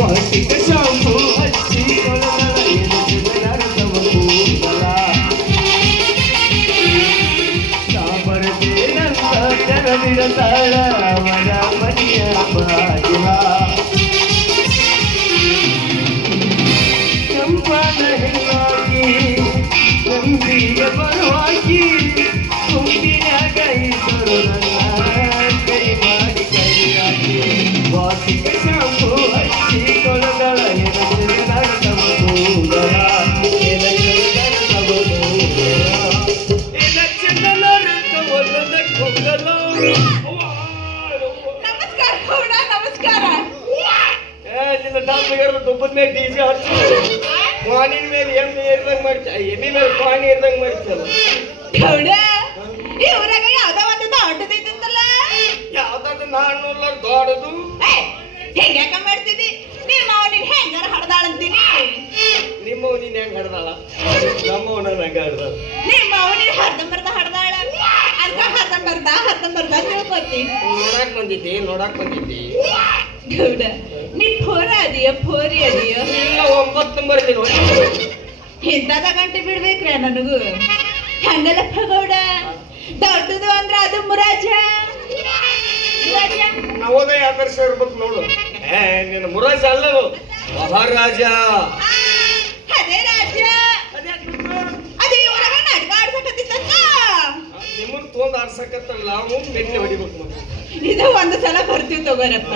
ವಾಟಿಕ shampoo ಹಚ್ಚಿ ಕೊಳಗಳ ಎದುರು ನರಸವ ಕೂದಲ ಸಾಮರದೇನಂತ ತೆರವಿಡತಾಳ ಅವರ ಮನೆಯ ಬಾಗಿಲ ಕೆಂಪನ ಹೆಣ್ಣಾಗಿ ನಂಬಿಗೆ ಬರುವಾಗಿ ತುಂಬಿನಾಗ ಇದ್ದರು ನನ್ನ ಕೈ ಮಾಡಿ ಕೈಯಾಗಿ ವಾಟಿಕ ಶಾಂಪು ಹಚ್ಚಿ ಕೊಳಗಳ ಎದುರು ನರಸವ ಕೂದಲ ಎದುರು ನರಸವ ಕೂದಲ ನಮಸ್ಕಾರ ಗೌಡ ನಮಸ್ಕಾರ ನಿನ್ನ ಡಾಕ್ಟರ್ ದುಬ್ಬದ ಮೇಲೆ ಡಿಜೆ ಹಚ್ಚು ಪಾನಿನ ಮೇಲೆ ಎಮ್ಮೆ ಇರ್ದಂಗ್ ಮಾಡ್ತಾ ಎಮ್ಮೆ ಮೇಲೆ ಪಾನಿ ಇರ್ದಂಗ್ ಮಾಡ್ತಲ್ಲ ಗೌಡ ಈ ಊರಾಗ ಯಾವ್ದೋ ಒಂದು ದೊಡ್ಡದೈತಂತಲ್ಲ ಯಾವ್ದಾದ್ರು ನಾನು ದೊಡ್ಡದು ಹೆಂಗ್ಯಾಕ ಮಾಡ್ತಿದ್ದಿ ನಿಮ್ಮ ಅವನಿಗೆ ಹೆಂಗಾರ ಹಡ್ದಾಳಂತೀನಿ ನಿಮ್ಮವ್ ನೀನ್ ಹೆಂಗ್ ಹಡ್ದಾಳ ನಮ್ಮವ್ ನಾನು ಹಂಗ ಹಡ್ದಾಳ ನಿಮ್ಮ ಅವನಿಗೆ ಹರ್ದಂಬರ್ದ ಹಡ್ದಾಳ ಅರ್ಧ ಹರ್ದಂಬರ್ದ ತಿಳ್ಕೊತಿ ನೋಡಾಕ್ ಬಂದಿದ್ದಿ ಗೌಡ ನೀ ಫೋರಿ ಅದೀಯ ಇಲ್ಲ 9 ನಂಬರ್ ನೀನು ಎಂತದ ಗಂಟೆ ಬಿಡ್ಬೇಕ್ರ ನನಗೂ ಹಂಗಲ್ಲಪ್ಪ ಗೌಡ ದೊಡ್ಡದು ಅಂದ್ರ ಅದು ಮುರಾಜ ನವೋದಯ ಆದರ್ಶ ಇರ್ಬೇಕು ನೋಡು ನಿನ್ನ ಮುರಾಜ ಅಲ್ಲದು ಮಹಾರಾಜ ಅದೇ ರಾಜ ಅದೇ ಊರಾಗ ನಾಟಕ ಆಡ್ಸಕತ್ತಿದ್ದಂತ ನಿಮ್ಮನ್ನ ತೊಂದ್ ಆಡ್ಸಕತ್ತಲ್ಲ ನಾವು ಬೆನ್ನೆ ಹೊಡಿಬೇಕು ಇದು ಒಂದು ಸಲ ಬರ್ತೀವಿ ತಗೋರಪ್ಪ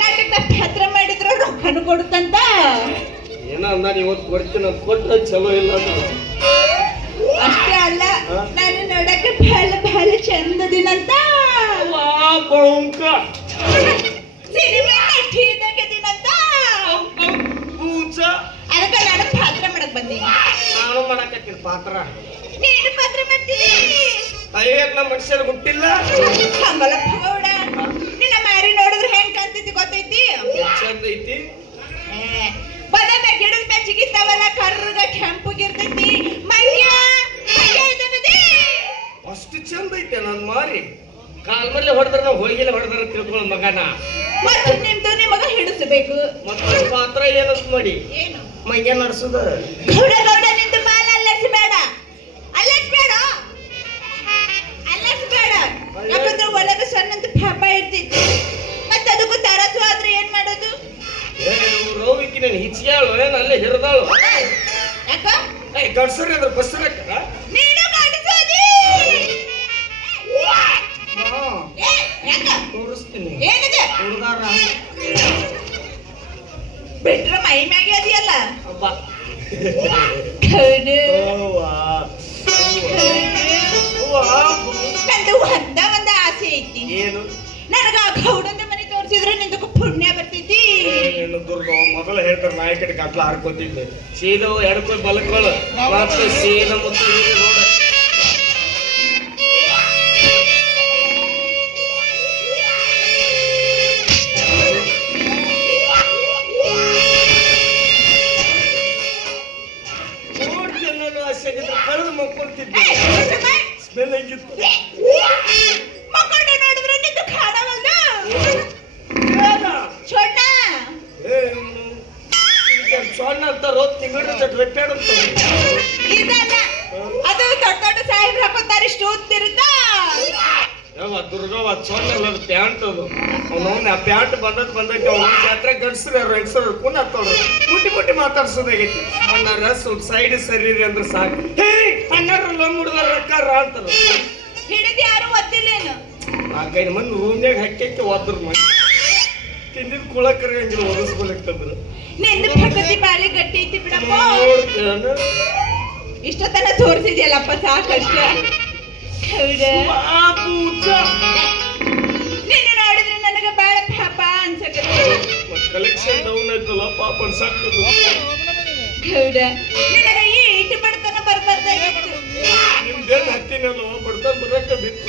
ನಾಟಕದ ಪಾತ್ರ ಮಾಡಿದ್ರ ರೊಕ್ಕನು ಕೊಡುತ್ತಂತ ಏನ ನಾನು ಇವತ್ತು ಕೊಡ್ತೀನಿ ಅಂತ ಕೊಟ್ರೆ ಚಲೋ ಇಲ್ಲ ಅಷ್ಟೇ ಅಲ್ಲ ನಾನು ನೋಡಕ್ಕೆ ಬಹಳ ಚಂದದಿನಂತ ಸಿನಿಮಾ ನಟಿ ಇದ್ದಂಗದಿನಂತ ಅದಕ್ಕೆ ನಾನು ಪಾತ್ರ ಮಾಡಕ್ ಬಂದೀನಿ ನಾನು ಮಾಡಕತ್ತೀನಿ ಪಾತ್ರ ನೀನು ಪಾತ್ರ ಮಾಡ್ತೀನಿ ಅಯ್ಯ ನಮ್ಮ ಮನುಷ್ಯರು ಹುಟ್ಟಿಲ್ಲ ಹಂಗಲ್ಲಪ್ಪ ಗೌಡ ನಿನ್ನ ಮಾರಿ ನೋಡಿದ್ರೆ ಹೆಂಗ್ ಕಾಣ್ತೈತಿ ಗೊತ್ತೈತಿ ಚಂದ ಐತಿ ಬದನೆ ಗಿಡದ ಮೆಚ್ಚಿಗಿತ್ತಾವಲ್ಲ ಕರ್ರಗ ಕೆಂಪಗಿರ್ತೈತಿ ಮಯ್ಯ ಇದ್ದನದಿ ಅಷ್ಟು ಚಂದ ಐತೆ ನನ್ ಮಾರಿ ಕಾಲ್ ಮೇಲೆ ಹೊಡೆದ್ರ ನಾವು ಹೋಗಿಲ್ಲ ಹೊಡೆದ್ರ ತಿಳ್ಕೊಳ್ಳೋ ಮಗನ ಮತ್ತೆ ನಿಮ್ದು ನಿಮಗ ಹಿಡಿಸಬೇಕು ಮತ್ತೆ ಪಾತ್ರ ಏನಂತ ಮಾಡಿ ಏನು ಮೈಯ ನಡ್ಸುದ ಗೌಡ ನಿಂದು ಬಾಲ ಅಲ್ಲರಿಸಬೇಡ ಯಾಕಂದ್ರೆ ಒಳಗೆ ಸಣ್ಣಂತ ಪಾಪ ಇರ್ತೈತಿ ಮತ್ತೆ ಅದಕ್ಕೂ ತರಸು ಆದ್ರೆ ಏನ್ ಮಾಡೋದು ರೋಗಿಕ್ಕೆ ನಾನು ಹಿಚ್ಚಾಳು ಏನು ಅಲ್ಲೇ ಹಿರಿದಾಳು ಯಾಕ ಗಡ್ಸರಿ ಅದ್ರ ಬಸ್ಸರಕ್ಕ ನೀನು ಗಂಡಸೋದಿ ಯಾಕ ತೋರಿಸ್ತೀನಿ ಏನಿದೆ ಹುಡುಗಾರ ಬಿಟ್ರ ಮೈ ಮ್ಯಾಗೆ ಅದೆಯಲ್ಲ ಅಬ್ಬ ನಂದು ಒಂದ ಆಸೆ ಐತಿ ಏನು ನನಗ ಗೌಡಂದ ಮನೆ ತೋರಿಸಿದ್ರೆ ನಿಂದಕ್ಕೂ ಪುಣ್ಯ ಬರ್ತೈತಿ ದುರ್ಗ ಮೊದಲು ಹೇಳ್ತಾರೆ ನಾಯಕಡೆ ಕಟ್ಲ ಹಾರ್ಕೊತಿದ್ದೆ ಸೀದಾ ಎಡಕ್ಕೆ ಬಲಗಳು ಮತ್ತೆ ಸೀದಾ ಮತ್ತು ರೋಡ ಕಳೆದು ಮಕ್ಕೊಳ್ತಿದ್ದೆ ಸ್ಮೆಲ್ ಹೆಂಗಿತ್ತು ಮಕ್ಕಳು ನೋಡಿದ್ರೆ ನಿಂದು ಕಾಣವಲ್ದ ಚೋಟ ಸೊಣ್ಣ ಅಂತಾರೋ ತಿಂಗಳ ಚಟ್ ರೆಪ್ಪಾಡಂತ ಇದಲ್ಲ ಅದು ದೊಡ್ಡ ಸಾಹೇಬ್ರು ಹಾಕೋತಾರೆ ಇಷ್ಟು ಉದ್ದಿರುತ್ತಾ ಯಾವ ದುರ್ಗವ ಸೊಣ್ಣ ಪ್ಯಾಂಟ್ ಅದು ಅವನವನ್ನ ಆ ಪ್ಯಾಂಟ್ ಬಂದೈತಿ ಅವ್ನ ಜಾತ್ರೆ ಗಡ್ಸ್ರಿ ಅವ್ರು ಹೆಂಗಸರು ಕುನ್ ಹತ್ತವ್ರು ಮುಟ್ಟಿ ಮಾತಾಡ್ಸೋದಾಗೈತಿ ಅಣ್ಣಾರ ಸ್ವಲ್ಪ ಸೈಡ್ ಸರಿ ಅಂದ್ರೆ ಸಾಕು ಅಣ್ಣಾರ ಲಂಗ್ ಹುಡುಗರ ರೊಕ್ಕಾರ ಅಂತಾರ ಹಿಡಿದು ಯಾರು ಒತ್ತಿಲ್ಲೇನು ಆ ಕೈ ಮಂದಿ ರೂಮ್ಯಾಗ ಹಾಕಿ ಒದ್ರ ಮಂದಿ ತಿಂದಿದ್ ಕುಳಕರಂಗಿಲ್ಲ ಒದಸ್ಕೊಳಕ್ತಂದ್ರ ನಿಂದು ಪ್ರಕೃತಿ ಬಾಳಿ ಗಟ್ಟಿ ಐತಿ ಬಿಡಪ್ಪ ಇಷ್ಟೊತ್ತನ ತೋರಿಸಿದ್ಯಲ್ಲಪ್ಪ ಸಾಕಷ್ಟ ನಿನ್ನ ನೋಡಿದ್ರೆ ನನಗೆ ಬಾಳ ಪಾಪ ಅನ್ಸಕತ್ತೆ ಕಲೆಕ್ಷನ್ ಡೌನ್ ಆಯ್ತಲ್ಲ ಪಾಪ ಅನ್ಸಾಕ್ತದ ಗೌಡ ನನಗೆ ಈ ಇಟ್ಟು ಬಡತನ ಬರ್ಬಾರ್ದಾಗಿತ್ತು ನಿಮ್ದೇನ್ ಹತ್ತಿನಲ್ಲ ಬಡ್ತಾನ ಬರಕ ಬಿತ್ತು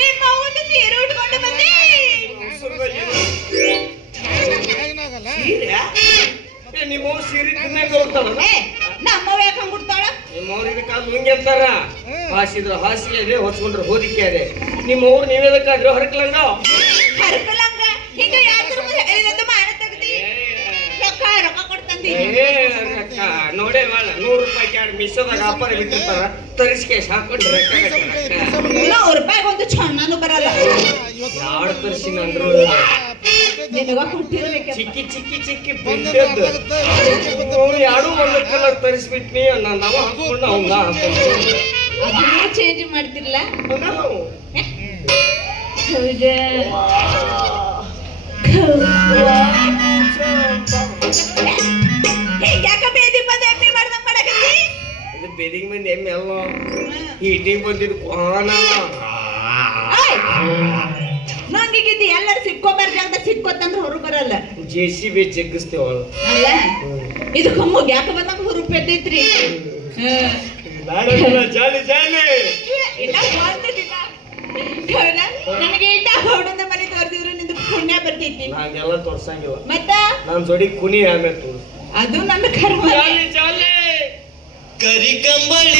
ನಿಮ್ಮ ಒಂದು ಸೀರೆ ಉಟ್ಕೊಂಡು ಬಂದೆ ನಿಮ್ಮವ್ ಸೀರೆ ತಿನ್ನಾಗ ಹೋಗ್ತಾಳ ನಮ್ಮವ ಯಾಕೆ ಹಂಗ್ ಉಡ್ತಾಳ ನಿಮ್ಮವ್ರಿಗೆ ಕಾಲು ಹಿಂಗೆ ಅಂತಾರ ಹಾಸಿದ್ರ ಹಾಸಿಗೆ ಅದೇ ಹೊಚ್ಕೊಂಡ್ರೆ ಹೋದಿಕೆ ಅದೇ ನಿಮ್ಮವ್ರು ನೀವೇದಕ್ಕಾದ್ರೆ ಹರಕಲಂಗ ಹರಕಲಂಗ ಈಗ ಯಾತ್ರ ಇದೊಂದು ಮಾನ ತೆಗ್ದಿ ಬರ್ತೈತಿ ಅಕ್ಕ ನೋಡೇ ಬೇಡ 100 ರೂಪಾಯಿ ಎರಡು ಮಿಶೋದಾಗ ಆಫರ್ ಬಿಟ್ಟಿರ್ತಾರ ತರಿಸ್ಕೆ ಹಾಕೊಂಡು ರೊಕ್ಕ ₹100 ಒಂದು ಚಣ್ಣಾನು ಬರಲ್ಲ ಯಾರು ತರಿಸಿ ನಂದ್ರು ನಿನಗ ಕೊಟ್ಟಿರ್ಬೇಕ ಚಿಕ್ಕಿ ಚಿಕ್ಕಿ ಚಿಕ್ಕಿ ಬಿದ್ದದ್ದು ಅವ್ನು ಯಾರು ಒಂದು ಕಲರ್ ತರಿಸ್ಬಿಟ್ನಿ ನಾವ ಹಾಕೊಂಡು ಅವ್ನ ಅದನ್ನೂ ಚೇಂಜ್ ಮಾಡ್ತಿರ್ಲ ನಾವು ಹೌದಾ ಯಾಕ ಬೇದಿ ಬಂದ ಎಮ್ಮೆ ಮಾಡ್ದಂಗ್ ಮಾಡಕತ್ತಿ ಇದು ಬೆದಿಗೆ ಮಂದಿ ಎಮ್ಮೆ ಅಲ್ಲ ಹೀಟಿಗೆ ಬಂದಿದ್ದು ಕೋಣ ನಂಗಿಗಿದ್ದು ಎಲ್ಲರೂ ಸಿಕ್ಕೋಬಾರ ಜಾಗದಾಗ ಸಿಕ್ಕೋತಂದ್ರೆ ಹೊರಗೆ ಬರಲ್ಲ JCB ಜಗ್ಗಿಸ್ತೇವಲ್ಲ ಅಲ್ಲ ಇದು ಕಮ್ಮಗ್ ಯಾಕ ಬಂದಂಗ ಹುರುಪ್ ಎದ್ದೈತ್ರಿ ಜಾಲಿ ಜಾಲಿ ಇಲ್ಲ ನನಗೆ ಇಟ್ಟ ಗೌಡನ ಮನೆ ತೋರಿಸಿದ್ರು ನಿಂದು ಪುಣ್ಯ ಬರ್ತೈತಿ ನಾನೆಲ್ಲ ತೋರ್ಸಂಗಿಲ್ಲ ಮತ್ತ ನಾನ್ ಜೋಡಿ ಕುನಿ ಆಮೇಲೆ ತೋರಿಸ್ ಅದು ನನ್ನ ಕರ್ಮ ಜಾಲಿ ಜಾಲಿ ಕರಿಕಂಬಳಿ